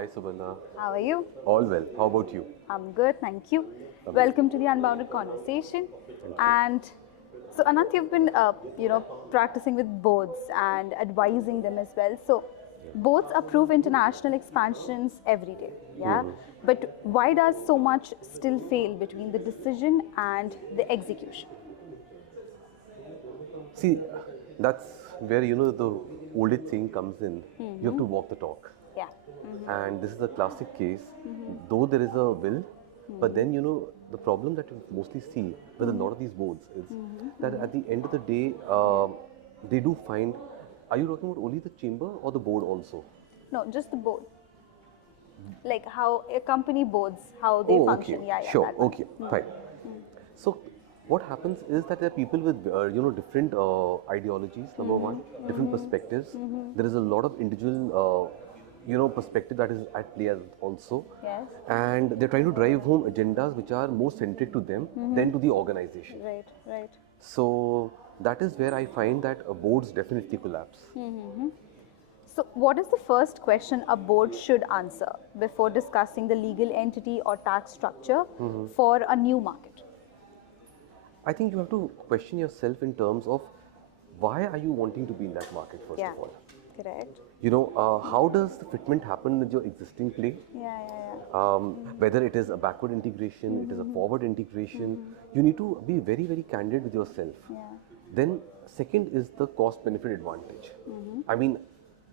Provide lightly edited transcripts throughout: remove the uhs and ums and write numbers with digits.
Hi Subarna. How are you? All well. How about you? I'm good, thank you. Amazing. Welcome to the Unbounded Conversation. Thank you. And so, Anant, you've been, practicing with boards and advising them as well. So, boards approve international expansions every day. Yeah. But why does so much still fail between the decision and the execution? See, that's where the oldest thing comes in. You have to walk the talk. Yeah. And this is a classic case. Though there is a will, but then the problem that you mostly see with a lot of these boards is that at the end of the day, they do find. Are you talking about only the chamber or the board also? No, just the board. Like how a company boards, how they function. Okay, Yeah, sure, that one. okay, fine. So what happens is that there are people with different ideologies. Number one, different perspectives. There is a lot of individual perspective that is at play also, Yes. and they're trying to drive home agendas which are more centric to them than to the organization. Right, right. So that is where I find that boards definitely collapse. So, what is the first question a board should answer before discussing the legal entity or tax structure for a new market? I think you have to question yourself in terms of why are you wanting to be in that market first of all. Correct. How does the fitment happen with your existing play? Yeah. Whether it is a backward integration, it is a forward integration, you need to be very, very candid with yourself. Yeah. Then, second is the cost benefit advantage. I mean,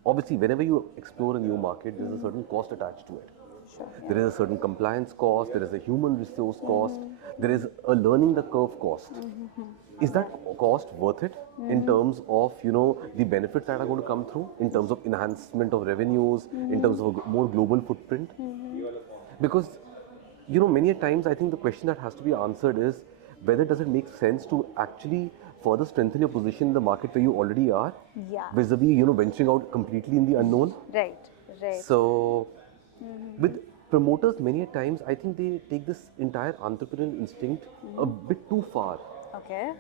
obviously, whenever you explore a new market, there is a certain cost attached to it. Sure. There is a certain compliance cost, there is a human resource cost, there is a learning the curve cost. Is that cost worth it in terms of the benefits that are going to come through, in terms of enhancement of revenues, in terms of a more global footprint? Because many a times I think the question that has to be answered is whether does it make sense to actually further strengthen your position in the market where you already are, Yeah. vis-a-vis venturing out completely in the unknown. Right. So with promoters, many a times I think they take this entire entrepreneurial instinct a bit too far. Okay.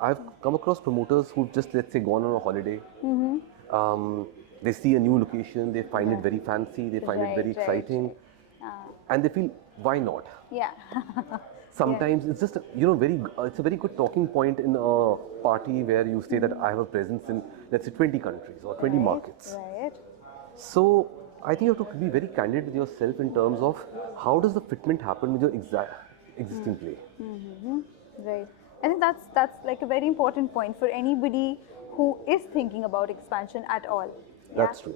I've come across promoters who've just, let's say, gone on a holiday. They see a new location, they find it very fancy, they find it very exciting, and they feel, why not? Yeah. Sometimes it's just it's a very good talking point in a party where you say that I have a presence in, let's say, 20 countries or 20 markets. Right. So I think you have to be very candid with yourself in terms of how does the fitment happen with your existing play. Right. I think that's like a very important point for anybody who is thinking about expansion at all. That's true.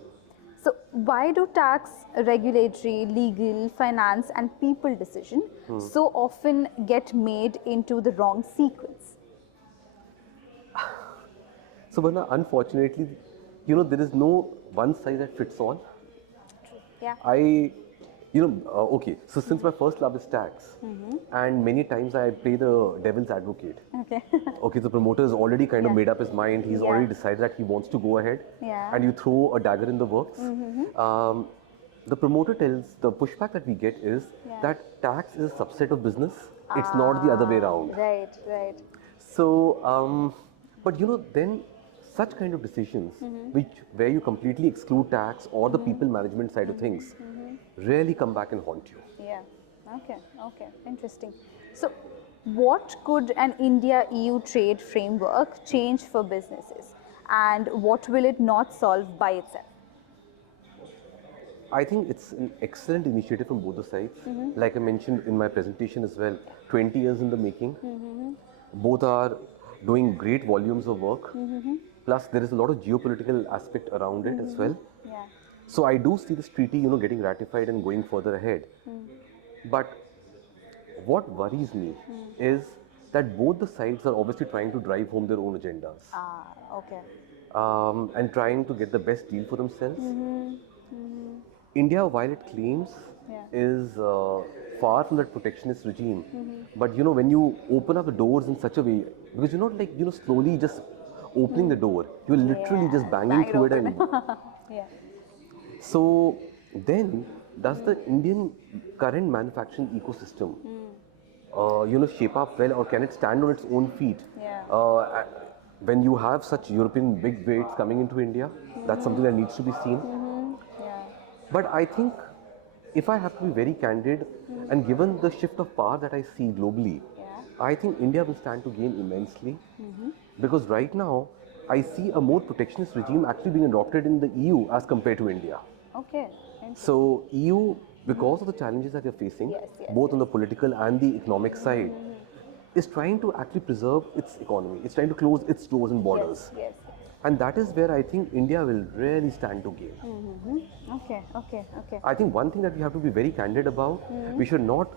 So, why do tax, regulatory, legal, finance, and people decision so often get made into the wrong sequence? So, Barna, unfortunately, there is no one size that fits all. Yeah. Okay, so since my first love is tax, and many times I play the devil's advocate. Okay. Okay, the promoter has already kind of made up his mind. He's already decided that he wants to go ahead, and you throw a dagger in the works. The promoter tells, the pushback that we get is that tax is a subset of business. It's not the other way around. Right. So, but then such kind of decisions, where you completely exclude tax or the people management side of things, rarely come back and haunt you. Yeah. Okay. Interesting. So, what could an India-EU trade framework change for businesses, and what will it not solve by itself? I think it's an excellent initiative from both the sides. Like I mentioned in my presentation as well, 20 years in the making. Both are doing great volumes of work. Plus, there is a lot of geopolitical aspect around it as well. Yeah. So I do see this treaty, getting ratified and going further ahead. But what worries me is that both the sides are obviously trying to drive home their own agendas. Okay. And trying to get the best deal for themselves. India, while it claims, is far from that protectionist regime. But when you open up the doors in such a way, because you're not like slowly just opening the door, you're literally just banging through it and. Yeah. So then, does the Indian current manufacturing ecosystem, shape up well, or can it stand on its own feet? Yeah. When you have such European big weights coming into India, that's something that needs to be seen. Yeah. But I think if I have to be very candid, and given the shift of power that I see globally, Yeah. I think India will stand to gain immensely because right now I see a more protectionist regime actually being adopted in the EU as compared to India. Okay. Interesting. So EU, because of the challenges that they're facing, Yes, yes, both on yes. the political and the economic side, is trying to actually preserve its economy. It's trying to close its doors and borders. Yes. And that is where I think India will really stand to gain. Okay. I think one thing that we have to be very candid about, we should not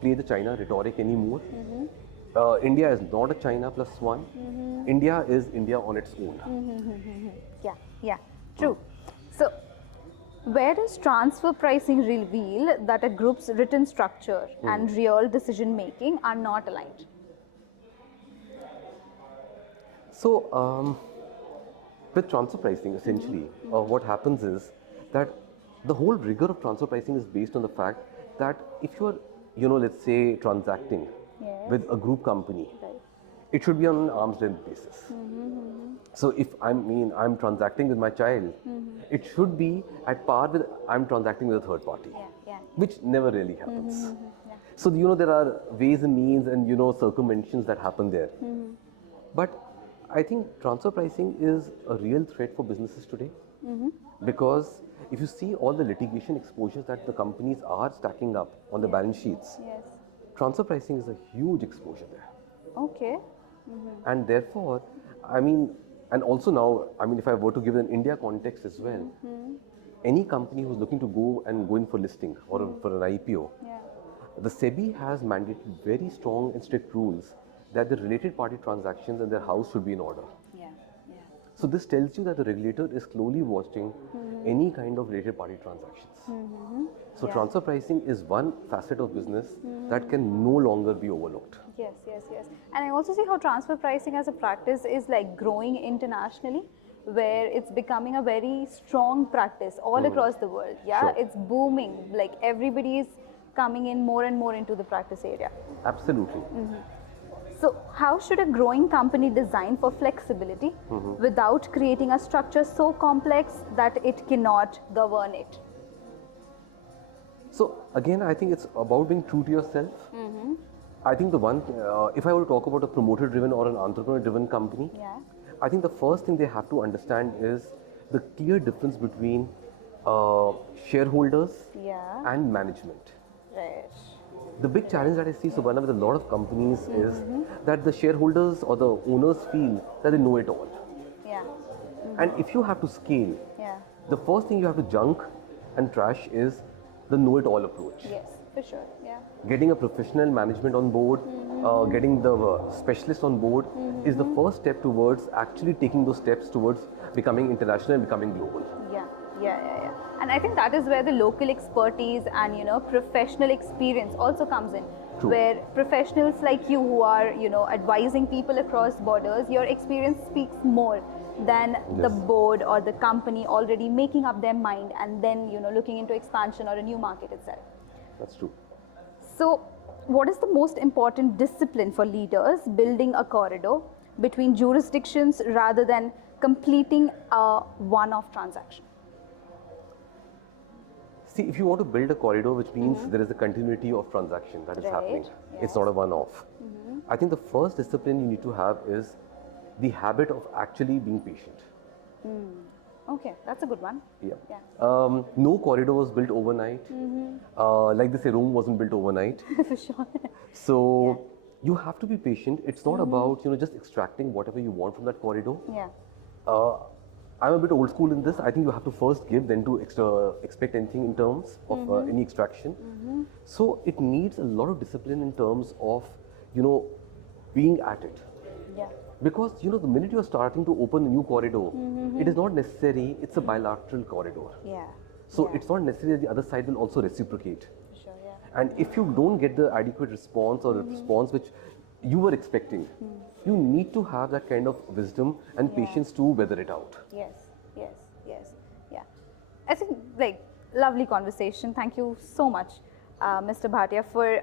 play the China rhetoric anymore. India is not a China plus one. India is India on its own. Yeah. True. So, where does transfer pricing reveal that a group's written structure and real decision making are not aligned? So, with transfer pricing, essentially, what happens is that the whole rigor of transfer pricing is based on the fact that if you are, let's say, transacting Yes. with a group company, Right. it should be on an arm's length basis. So if I'm transacting with my child, it should be at par with I'm transacting with a third party, Yeah. which never really happens. So there are ways and means and circumventions that happen there. But I think transfer pricing is a real threat for businesses today because if you see all the litigation exposures that the companies are stacking up on the balance sheets, Yes. transfer pricing is a huge exposure there. Okay. And therefore, and also now, if I were to give an India context as well, any company who's looking to go in for listing or for an IPO, Yeah. the SEBI has mandated very strong and strict rules that the related party transactions in their house should be in order. Yeah. So this tells you that the regulator is slowly watching any kind of related party transactions. So Yeah. transfer pricing is one facet of business that can no longer be overlooked. Yes. And I also see how transfer pricing as a practice is like growing internationally, where it's becoming a very strong practice all across the world. Yeah, Sure. it's booming. Like everybody is coming in more and more into the practice area. Absolutely. So, how should a growing company design for flexibility without creating a structure so complex that it cannot govern it? So again, I think it's about being true to yourself. I think if I were to talk about a promoter-driven or an entrepreneur-driven company, Yeah. I think the first thing they have to understand is the clear difference between shareholders Yeah. and management. Right. The big challenge that I see, Subarna, with a lot of companies is that the shareholders or the owners feel that they know it all. Yeah. And if you have to scale, Yeah. the first thing you have to junk and trash is the know-it-all approach. Yes, for sure. Yeah. Getting a professional management on board, getting the specialist on board is the first step towards actually taking those steps towards becoming international and becoming global. Yeah. And I think that is where the local expertise and professional experience also comes in. True. Where professionals like you who are advising people across borders, your experience speaks more than the Yes. board or the company already making up their mind and then looking into expansion or a new market itself. That's true. So, what is the most important discipline for leaders building a corridor between jurisdictions rather than completing a one-off transaction? See, if you want to build a corridor, which means there is a continuity of transaction that is Right. happening, Yes. it's not a one-off. I think the first discipline you need to have is the habit of actually being patient. Okay, that's a good one. Yeah. Yeah. No corridor was built overnight. Like they say, Rome wasn't built overnight. For sure. So you have to be patient. It's not about just extracting whatever you want from that corridor. Yeah. I'm a bit old school in this. I think you have to first give, then to expect anything in terms of any extraction. So it needs a lot of discipline in terms of being at it. Yeah. Because the minute you're starting to open a new corridor, it is not necessary. It's a bilateral corridor. Yeah. So Yeah. it's not necessary that the other side will also reciprocate. For sure. Yeah. And if you don't get the adequate response or the response which you were expecting, you need to have that kind of wisdom and patience to weather it out. Yes. Yeah. I think lovely conversation. Thank you so much, Mr. Bhatia, for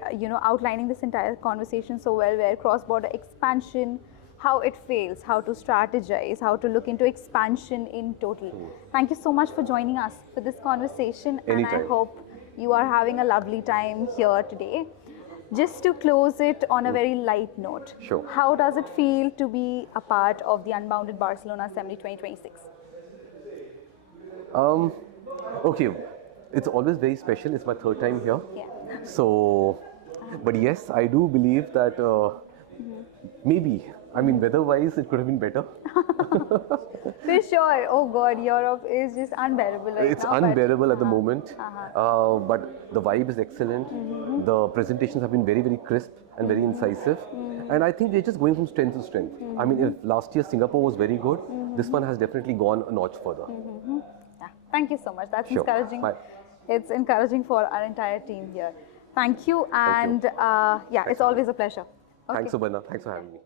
outlining this entire conversation so well. Where cross-border expansion, how it fails, how to strategize, how to look into expansion in total. Thank you so much for joining us for this conversation, and I Anytime. hope you are having a lovely time here today. Just to close it on a very light note, Sure. how does it feel to be a part of the Unbounded Barcelona Assembly 2026? Okay, it's always very special. It's my third time here. Yeah. So, but yes, I do believe that maybe, I mean, weather-wise, it could have been better. For sure. Oh God, Europe is just unbearable right It's now. but- unbearable at the moment, Uh-huh. but the vibe is excellent. The presentations have been very, very crisp and very incisive. And I think we're just going from strength to strength. I mean, if last year Singapore was very good, this one has definitely gone a notch further. Yeah. Thank you so much. That's Sure. encouraging. Bye. It's encouraging for our entire team here. Thank you. And yeah, it's always a pleasure. Okay. Thanks, Subarna. Thanks for having me.